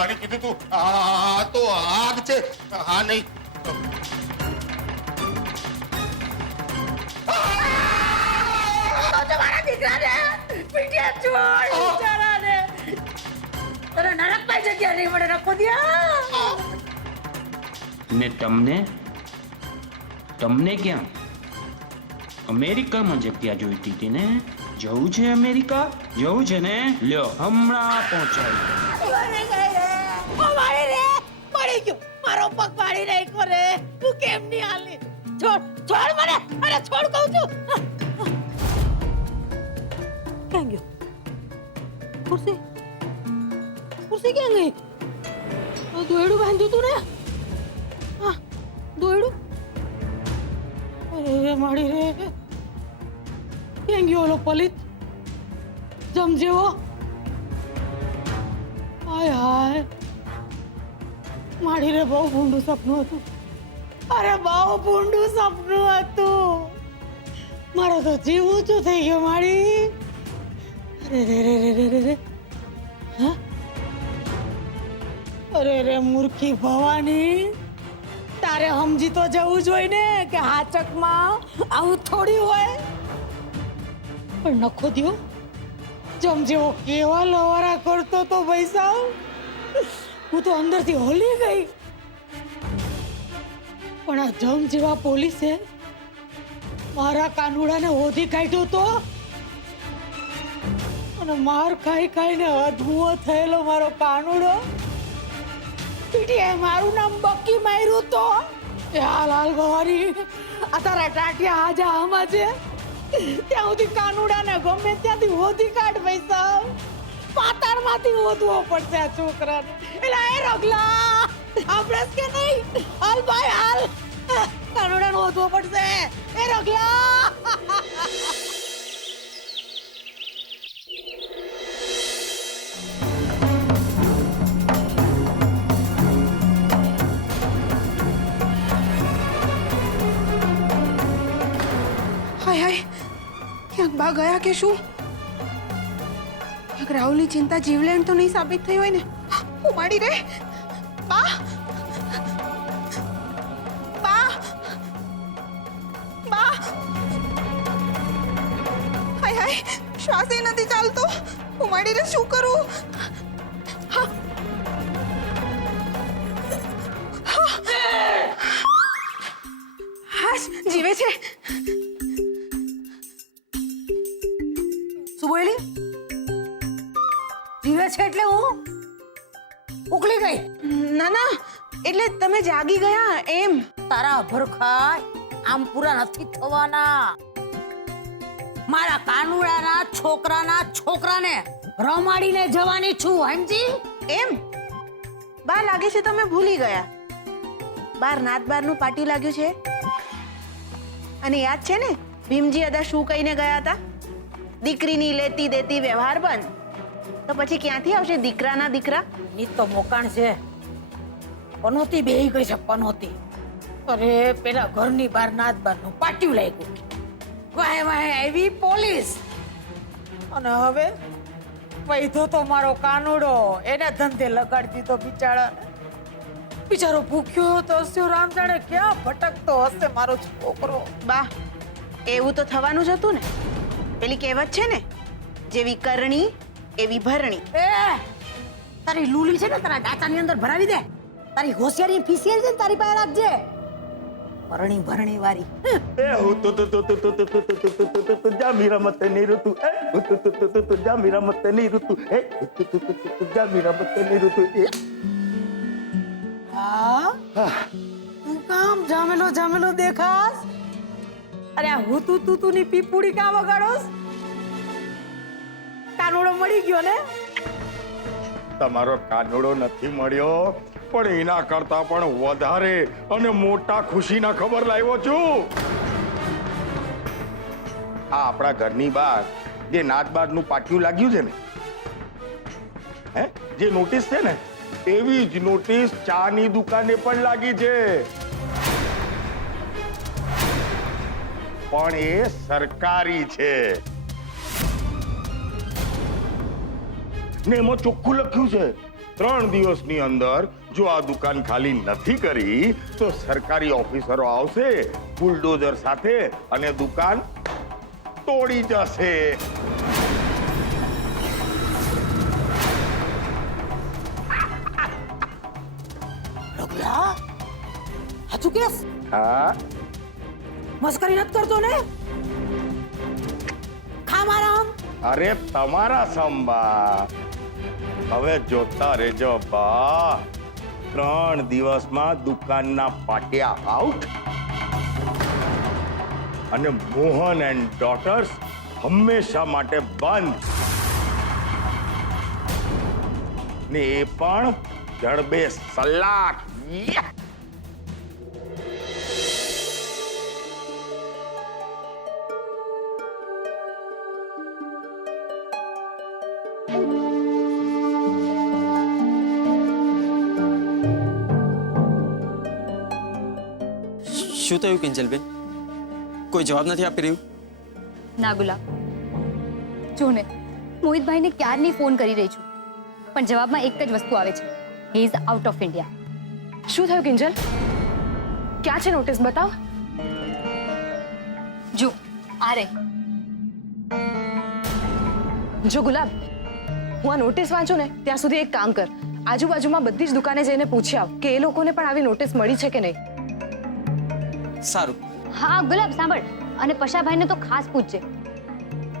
પાણી કીધું તું? આ તો આગ છે. હા નહીં. તમારા દીકરાને પીટ્યા છોડ બિચારાને. તને નરકમાં જગ્યા નહીં મળે નખોદિયા. ને તમને ક્યાં અમેરિકામાં જગ્યા જોઈતી હતી ને? જવું છે અમેરિકા? જવું છે ને? લ્યો હમણાં પહોંચાડી. મળી ગયો મારો પગ પાડી નાખ્યો રે. હું કેમ નહીં હાલી? છોડ મને. અરે છોડ કહું છું. ક્યાં ગયો? ખુરશી ક્યાં ગઈ? દોયડું બાંધ્યું તું ને? હા દોયડું. અરે માડી રે. ક્યાં ગયો ઓલો પલિત જમજેવો? હાય હાય માડી રે, બહુ ભૂંડું સપનું હતું. અરે બહુ ભૂંડું સપનું હતું. મારો તો જીવ ઊંચું થઈ ગયો માડી. અરે રે રે રે રે રે. હા અરે રે મૂર્ખી ભવાની, તારે સમજી તો જવું જોઈએ ને કે હાચકમાં આવું થોડી હોય. પણ નખો દ્યો જમ જેવો કેવા લવારા કરતો તો ભાઈ સાહેબ. હું તો અંદરથી હલી ગઈ. પણ આ જમ જેવા પોલીસે મારા કાનુડાને હોધી કાઢ્યો તો, અને માર ખાઈને અધમુઓ થયેલો મારો કાનુડો પીટીએ મારું નામ બક્કી માર્યું તો. એ હાલ હાલ ભવાની, આ તારા ટાટિયા હાજા આમાં છે ત્યાં સુધી કાનુડાને ગમે ત્યાંથી હોધી કાઢ પૈસા. પાતાળમાંથી હોધવો પડશે આ છોકરાને. એલા એ રગલા આપણે કે નહીં? હાલ ભાઈ હાલ, કાનુડાને હોધવો પડશે. એ રગલા હાય હાય, ક્યાંક બા ગયા કે શું? રાહુલની ચિંતા જીવલેણ તો નહીં સાબિત થઈ હોય ને? ઉમાડી રે બા. બા બા હાય હાય, શ્વાસે નથી ચાલતો. ઉમાડી રે, શું કરું? હા હાશ, જીવે છે. શું બોલી? જીવે છે એટલે હું ઉકળી ગઈ? ના ના, એટલે તમે જાગી ગયા એમ. તારા ભરખાય આમ પૂરા નથી થવાના. મારા કાનુડાના છોકરાને રમાડીને જવાની છું, સમજી? એમ બા, લાગે છે તમે ભૂલી ગયા. બાર નાતબારનું પાટી લાગ્યું છે. અને યાદ છે ને ભીમજી અદા શું કહીને ગયા હતા? દીકરીની લેતી દેતી વ્યવહાર બંધ. તો પછી ક્યાંથી આવશે દીકરાના દીકરા? ઈ તો મોકાણ છે. પનોતી બેહી ગઈ છે, પનોતી. અરે પેલા ઘરની બહાર નાતબારનું પાટિયું લાગ્યું. વાહે વાહે આવી પોલીસ. અને હવે વૈધો તો મારો કાનુડો, એને ધંધે લગાડી દીધો બિચારાને. બિચારો ભૂખ્યો તો હસ્યો, રામ જાણે ક્યાં ભટકતો હશે મારો છોકરો. બા, એવું તો થવાનું જ હતું ને. પેલી કહેવત છે ને, જેવી કરણી એવી ભરણી. એ તારી લૂલી છે ને, તારા ડાચાની અંદર ભરાવી દે. તારી હોશિયારી ફિસિયર છે ને તારી પાસે રાખજે. ભરણી વાળી. એ હું તો જા મીરા મતે નહીં ઋતુ. એ હું તો જા મીરા મતે નહીં ઋતુ. એ જા મીરા મતે નહીં ઋતુ. હા તું કામ જામેલો દેખાસ? અરે આ હું તું ની પીપુડી કાં વગાડોસ? કાનુડો મળી ગયો ને? તમારો કાનુડો નથી મળ્યો, પણ એના કરતા પણ વધારે અને મોટા ખુશીના ખબર લાવ્યો છું. આ આપણા ઘરની બહાર જે નાતબારનું પાટિયું લાગ્યું છે ને, જે નોટિસ છે ને, એવી જ નોટિસ ચાની દુકાને પણ લાગી છે. પણ એ સરકારી છે ને એમાં ચોખ્ખું લખ્યું છે 3 દિવસની અંદર જો આ દુકાન ખાલી નથી કરી તો સરકારી ઓફિસરો આવશે બુલડોઝર સાથે અને દુકાન તોડી જશે. રઘુલા હાચું કેસ હા, મસ્કરી નથી કરતો ને? ખા મારા આમ. અરે તમારા સંબા, હવે જોતા રહેજો બા. 3 દિવસમાં દુકાનના પાટિયા આઉટ અને મોહન એન્ડ ડોટર્સ હંમેશા માટે બંધ. ને એ પણ જડબે સલાક. યા! શું થયું કિંજલબેન? કોઈ જવાબ નથી આપી રહ્યું? ના ગુલાબ, જો ને મોહિતભાઈને ક્યારની ફોન કરી રહી છું, પણ જવાબમાં એક જ વસ્તુ આવે છે, he is out of India. શું થયું કિંજલ? ક્યાં છે નોટિસ? બતાવ. જો આ રે. જો ગુલાબ, હું આ નોટિસ વાંચું ને ત્યાં સુધી એક કામ કર, આજુબાજુમાં બધી જ દુકાને જઈને પૂછી આવ કે એ લોકોને પણ આવી નોટિસ મળી છે કે નહીં. સારું. હા ગુલાબ સાંભળ, અને પશાભાઈને તો ખાસ પૂછજે,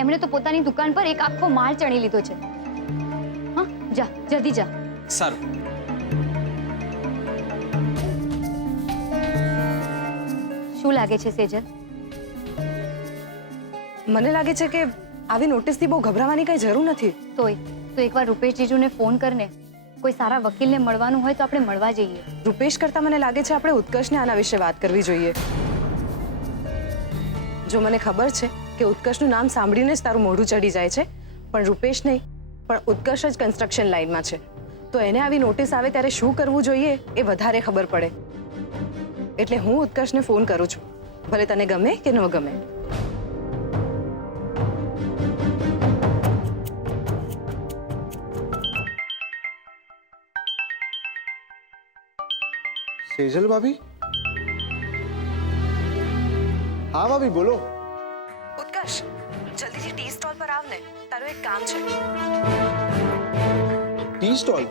એમણે તો પોતાની દુકાન પર એક આખો માળ ચણી લીધો છે. હા જા, જલ્દી જા. સારું. શું લાગે છે સેજલ? મને લાગે છે કે આવી નોટિસથી બહુ ગભરાવાની કઈ જરૂર નથી. તોય તો એકવાર રૂપેશ જીજુને ફોન કરને, કોઈ સારા વકીલને મળવાનું હોય તો આપણે મળવા જઈએ. રૂપેશ કરતા મને લાગે છે આપણે ઉત્કર્ષને આના વિશે વાત કરવી જોઈએ. જો મને ખબર છે કે ઉત્કર્ષનું નામ સાંભળીને જ તારું મોઢું ચડી જાય છે, પણ રૂપેશ નહીં, પણ ઉત્કર્ષ જ કન્સ્ટ્રક્શન લાઈનમાં છે, તો એને આવી નોટિસ આવે ત્યારે શું કરવું જોઈએ એ વધારે ખબર પડે. એટલે હું ઉત્કર્ષને ફોન કરું છું, ભલે તને ગમે કે ન ગમે. સેજલ ભાભી? હા ભાભી બોલો. ઉત્કર્ષ, જલ્દીથી ટી સ્ટોલ પર આવ ને, તારું એક કામ છે. Tea stall?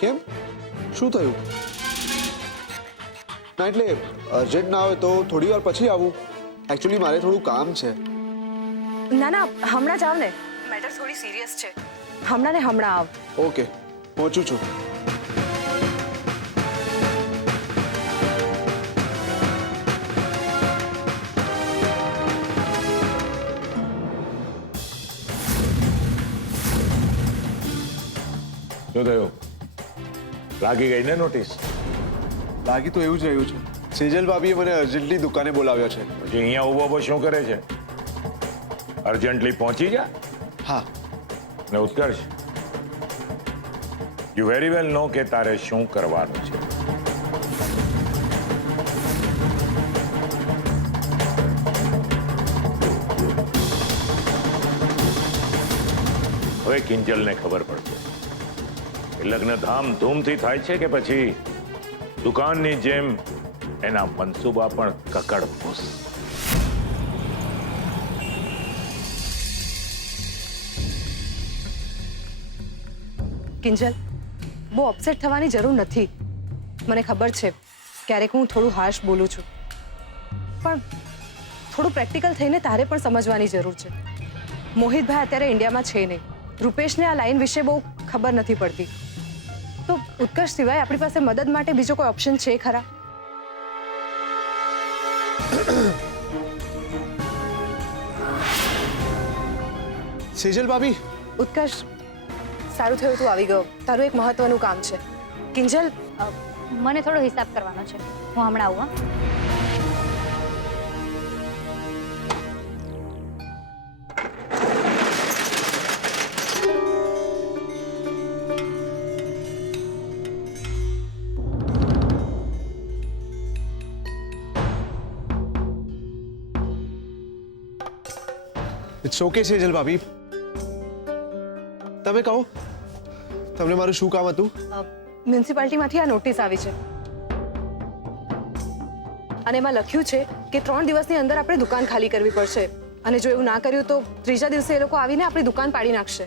કેમ, શું થયું? ના એટલે અર્જન્ટ ના હોય તો થોડી વાર પછી આવું. એકચ્યુઅલી મારે થોડું કામ છે. ના ના, હમણાં જ આવ ને, મેટર થોડી સિરિયસ છે. હમણાં ને હમણાં આવ. ઓકે, પહોંચું છું. શું થયું? લાગી ગઈ ને નોટિસ? લાગી તો એવું જ રહ્યું છે. સેજલ ભાભીએ મને અર્જન્ટલી દુકાને બોલાવ્યો છે. પછી અહીંયા ઉભો ઉભો શું કરે છે? અર્જન્ટલી પહોંચી જા. હા. ને ઉત્કર્ષ, યુ વેરી વેલ નો કે તારે શું કરવાનું છે. હવે કિંજલને ખબર પડશે લગ્ન ધામધૂમથી થાય છે કે પછી દુકાનની જેમ એના મનસુબા પણ કકડપૂસ. કિંજલ, બહુ અપસેટ થવાની જરૂર નથી. મને ખબર છે ક્યારેક હું થોડું હાર્શ બોલું છું, પણ થોડું પ્રેક્ટિકલ થઈને તારે પણ સમજવાની જરૂર છે. મોહિતભાઈ અત્યારે ઇન્ડિયામાં છે નહીં. રૂપેશને આ લાઈન વિશે બહુ ખબર નથી પડતી. તો ઉત્કર્ષ સિવાય આપણી પાસે મદદ માટે બીજો કોઈ ઓપ્શન છે ખરા? સેજલ ભાભી. ઉત્કર્ષ, સારું થયું તું આવી ગયો. તારું એક મહત્વનું કામ છે. કિંજલ, મને થોડો હિસાબ કરવાનો છે, હું હમણાં આવું. હા ઇટ્સ ઓકે સેજલ ભાભી, તમે કહો. તમને મારું શું કામ હતું? મ્યુનિસિપાલિટીમાંથી આ નોટિસ આવી છે અને એમાં લખ્યું છે કે 3 દિવસની અંદર આપણે દુકાન ખાલી કરવી પડશે અને જો એવું ના કર્યું તો ત્રીજા દિવસે એ લોકો આવીને આપણી દુકાન પાડી નાખશે.